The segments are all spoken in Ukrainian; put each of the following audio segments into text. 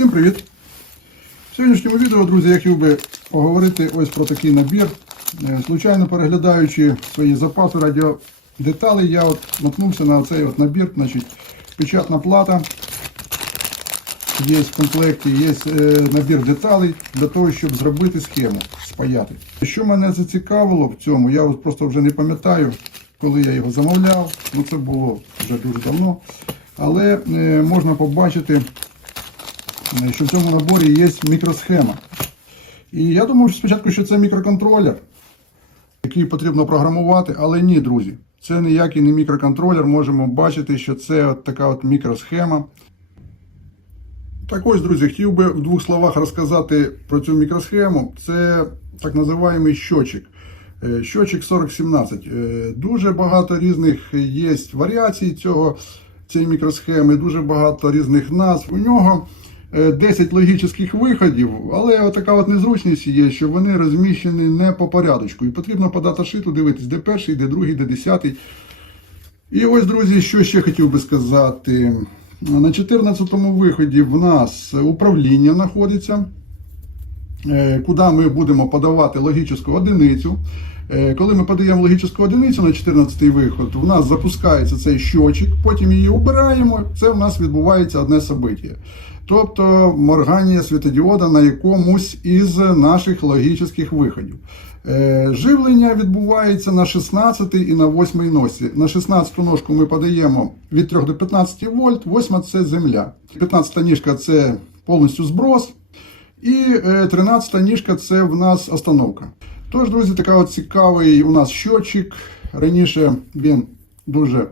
Всім привіт! В сьогоднішньому відео, друзі, я хотів би поговорити ось про такий набір. Е, Случайно переглядаючи свої запаси радіодеталей, я от наткнувся на цей от набір, значить, печатна плата. Є в комплекті, є е, набір деталей для того, щоб зробити схему, спаяти. Що мене зацікавило в цьому, я просто вже не пам'ятаю, коли я його замовляв. Ну це було вже дуже давно. Але е, можна побачити, е, що в цьому наборі є мікросхема. І я думав спочатку, що це мікроконтролер, який потрібно програмувати, але ні, друзі. Це ніякий не мікроконтролер. Можемо бачити, що це от така от мікросхема. Так ось, друзі, хотів би в двох словах розказати про цю мікросхему. Це так називаємий щочик. Е, Щочик 4017. Е, Дуже багато різних є варіацій цього, цієї мікросхеми, дуже багато різних назв. У нього е, 10 логічних виходів, але така от незручність є, що вони розміщені не по порядочку. І потрібно по даташиту дивитись, де перший, де другий, де десятий. І ось, друзі, що ще хотів би сказати. На 14-му виході в нас управління знаходиться, е, куди ми будемо подавати логічну одиницю. Е, Коли ми подаємо логічну одиницю на 14-й виход, у нас запускається цей щочик, потім її обираємо. Це у нас відбувається одне собиття. Тобто моргання світодіода на якомусь із наших логічних виходів. Е, Живлення відбувається на 16 і на 8 носі. На 16 ножку ми подаємо від 3 до 15 вольт, 8 це земля. 15 ніжка це повністю зброс. І 13 ніжка це в нас остановка. Тож, друзі, така от цікавий у нас щотчик. Раніше він дуже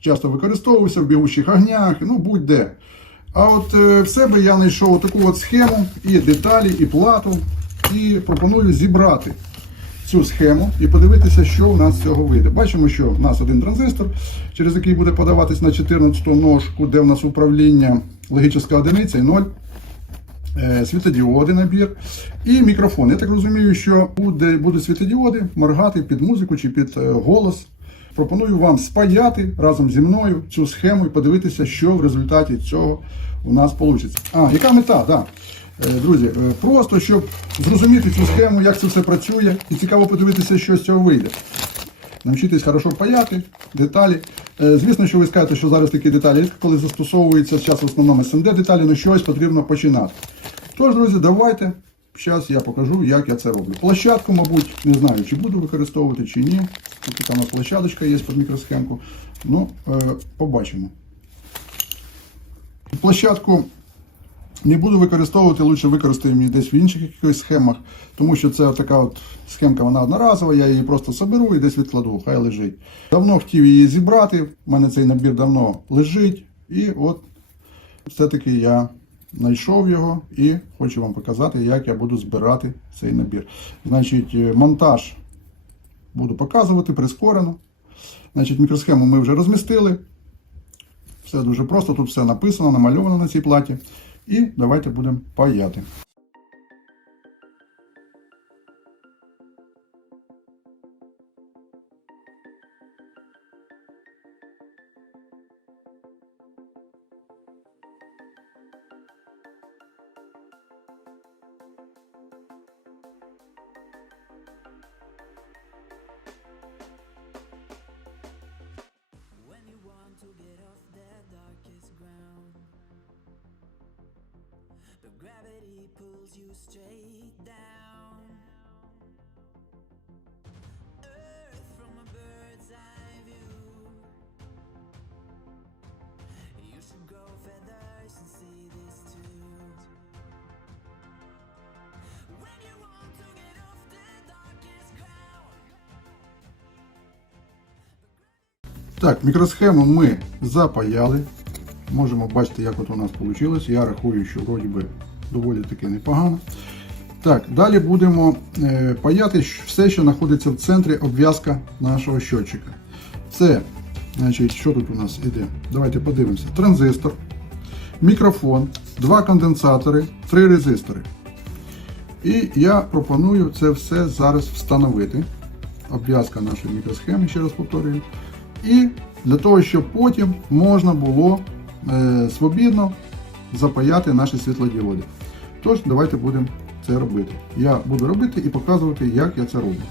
часто використовувався в бігучих огнях, ну будь-де. А от е, в себе я знайшов таку от схему, і деталі, і плату, і пропоную зібрати цю схему і подивитися, що у нас з цього вийде. Бачимо, що в нас один транзистор, через який буде подаватись на 14 ножку, де в нас управління логічна одиниця і 0. Е, Світодіоди набір і мікрофон. Я так розумію, що буде, будуть світодіоди моргати під музику чи під е, голос. Пропоную вам спаяти разом зі мною цю схему і подивитися, що в результаті цього у нас вийде. А, яка мета? Да. Е, Друзі, е, просто щоб зрозуміти цю схему, як це все працює, і цікаво подивитися, що з цього вийде. Навчитись хорошо паяти, деталі. Е, Звісно, що ви скажете, що зараз такі деталі, коли застосовуються зараз в основному СМД деталі, але щось потрібно починати. Тож, друзі, давайте. Зараз я покажу, як я це роблю. Площадку, мабуть, не знаю, чи буду використовувати, чи ні. Тут нас площадочка є під мікросхемку. Ну, е, побачимо. Площадку не буду використовувати, лучше використаємо її десь в інших якихось схемах, тому що це така от схемка, вона одноразова, я її просто соберу і десь відкладу, хай лежить. Давно хотів її зібрати, в мене цей набір давно лежить, і от все-таки я знайшов його і хочу вам показати, як я буду збирати цей набір. Значить, е, монтаж буду показувати прискорено. Значить, мікросхему ми вже розмістили. Все дуже просто, тут все написано, намальовано на цій платі. І давайте будемо паяти. Gravity pulls you straight down. Earth from a bird's eye view. You should grow feathers and see this too. When you want to get off the darkest ground. Так, мікросхему ми запаяли. Можемо бачити, як от у нас вийшло. Я рахую, що вроді би доволі таки непогано. Так, далі будемо е, паяти все, що знаходиться в центрі обв'язка нашого щотчика. Це, значить, що тут у нас іде? Давайте подивимося. Транзистор, мікрофон, два конденсатори, три резистори. І я пропоную це все зараз встановити. Обв'язка нашої мікросхеми, ще раз повторюю. І для того, щоб потім можна було е, свобідно запаяти наші світлодіоди. Тож, давайте будемо це робити. Я буду робити і показувати, як я це роблю.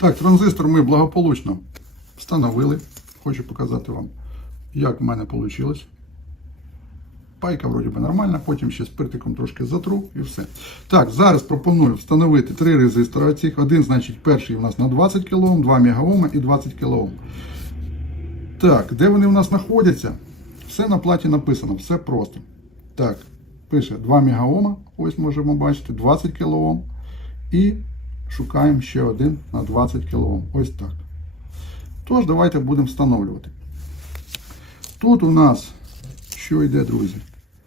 Так, транзистор ми благополучно встановили. Хочу показати вам, як в мене вийшло. Пайка вроді би нормальна, потім ще спиртиком трошки затру і все. Так, зараз пропоную встановити три резистора цих. Один, значить, перший у нас на 20 кОм, 2 МΩ і 20 кОм. Так, де вони у нас знаходяться? Все на платі написано, все просто. Так, пише 2 МΩ, ось можемо бачити, 20 кОм. І шукаємо ще один на 20 кОм. Ось так. Тож, давайте будемо встановлювати. Тут у нас що йде, друзі?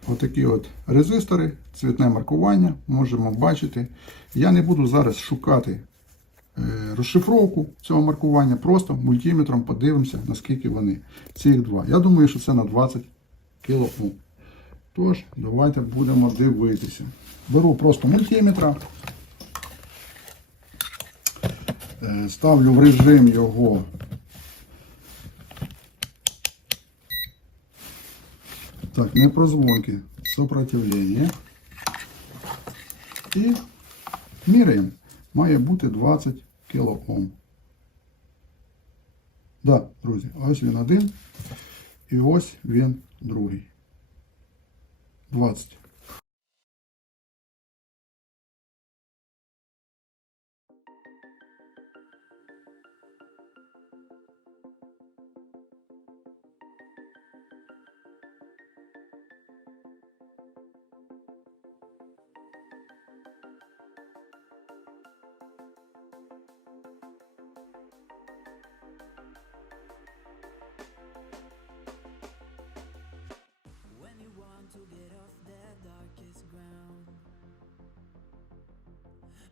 Отакі от резистори, цвітне маркування, можемо бачити. Я не буду зараз шукати е, розшифровку цього маркування, просто мультиметром подивимося, наскільки вони. Цих два. Я думаю, що це на 20 кОм. Тож, давайте будемо дивитися. Беру просто мультиметра. Е, Ставлю в режим його. Так, не прозвонки, сопротивлення. І міряємо. Має бути 20 кОм. Да, друзі, ось він один. І ось він другий. 20.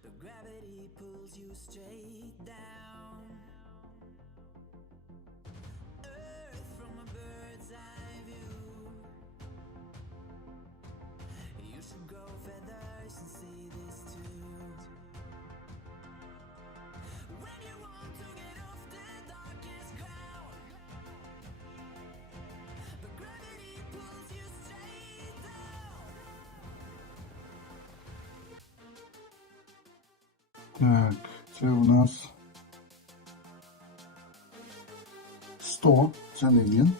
But gravity pulls you straight down. Так, це у нас 100, це не він.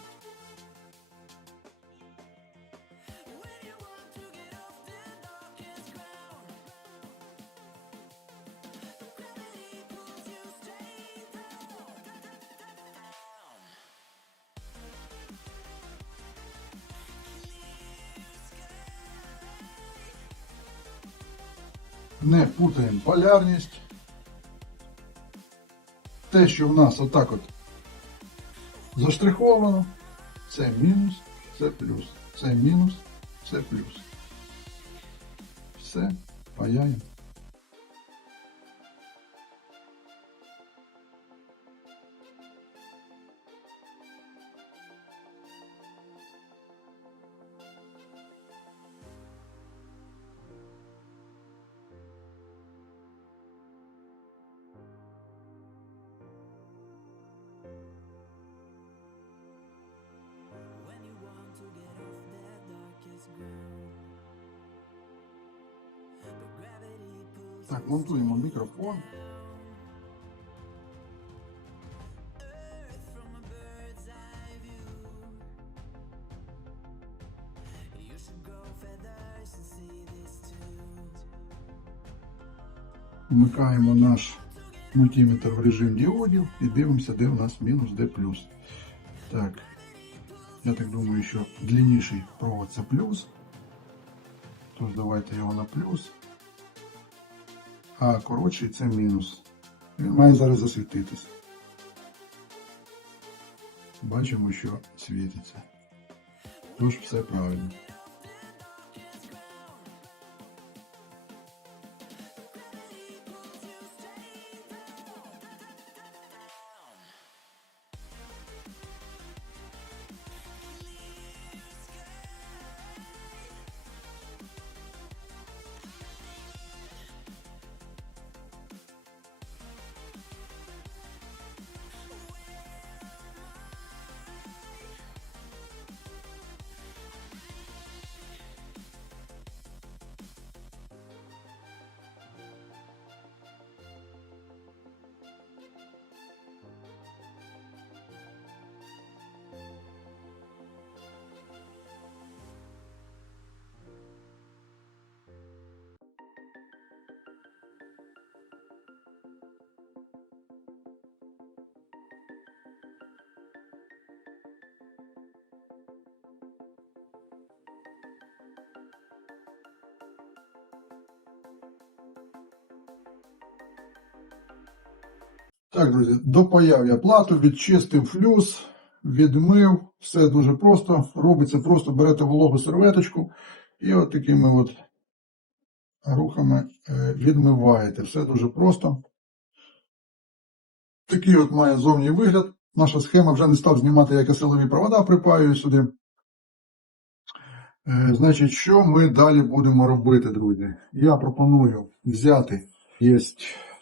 Не путаємо полярність. Те, що в нас отак от заштриховано, це мінус, це плюс. Це мінус, це плюс. Все, паяємо. see this too. Вмикаємо наш мультиметр в режим діодів і дивимося, де у нас мінус, де плюс. Так, я так думаю, що длинніший провод це плюс. Тож давайте його на плюс. А коротший це мінус. Він має зараз засвітитись. Бачимо, що світиться. Тож все правильно. Так, друзі, допаяв я плату, відчистив флюс, відмив. Все дуже просто. Робиться просто берете вологу серветочку і от такими от рухами е, відмиваєте. Все дуже просто. Такий от має зовній вигляд. Наша схема вже не став знімати, як я силові провода припаюю сюди. Е, Значить, що ми далі будемо робити, друзі? Я пропоную взяти, є,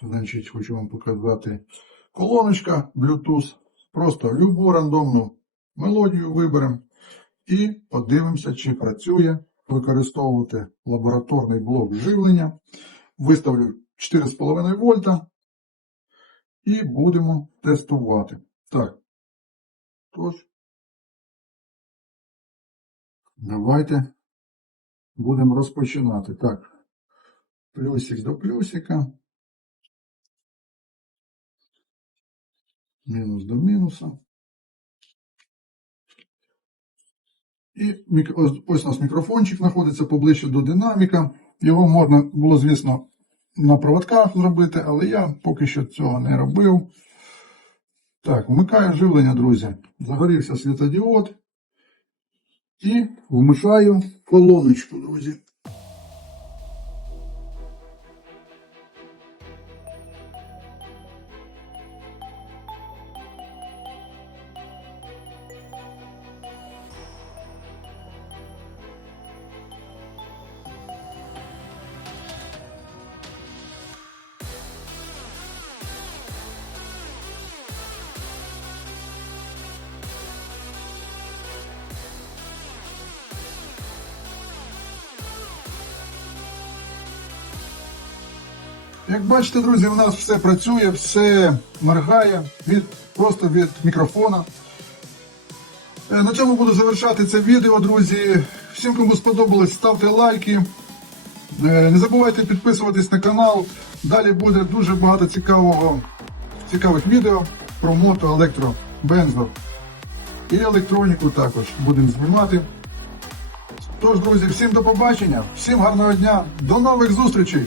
значить, хочу вам показати колоночка Bluetooth. Просто любу рандомну мелодію виберемо і подивимося, чи працює. Використовувати лабораторний блок живлення. Виставлю 4,5 вольта і будемо тестувати. Так. Тож, давайте будемо розпочинати. Так. Плюсик до плюсика. Мінус до мінуса. І ось, у нас мікрофончик знаходиться поближче до динаміка. Його можна було, звісно, на проводках зробити, але я поки що цього не робив. Так, вмикаю живлення, друзі. Загорівся світодіод. І вмикаю колоночку, друзі. Як бачите, друзі, у нас все працює, все моргає від, просто від мікрофона. Е, На цьому буду завершати це відео, друзі. Всім, кому сподобалось, ставте лайки. Е, Не забувайте підписуватись на канал. Далі буде дуже багато цікавого, цікавих відео про мото, електро, бензо і електроніку також будемо знімати. Тож, друзі, всім до побачення, всім гарного дня, до нових зустрічей!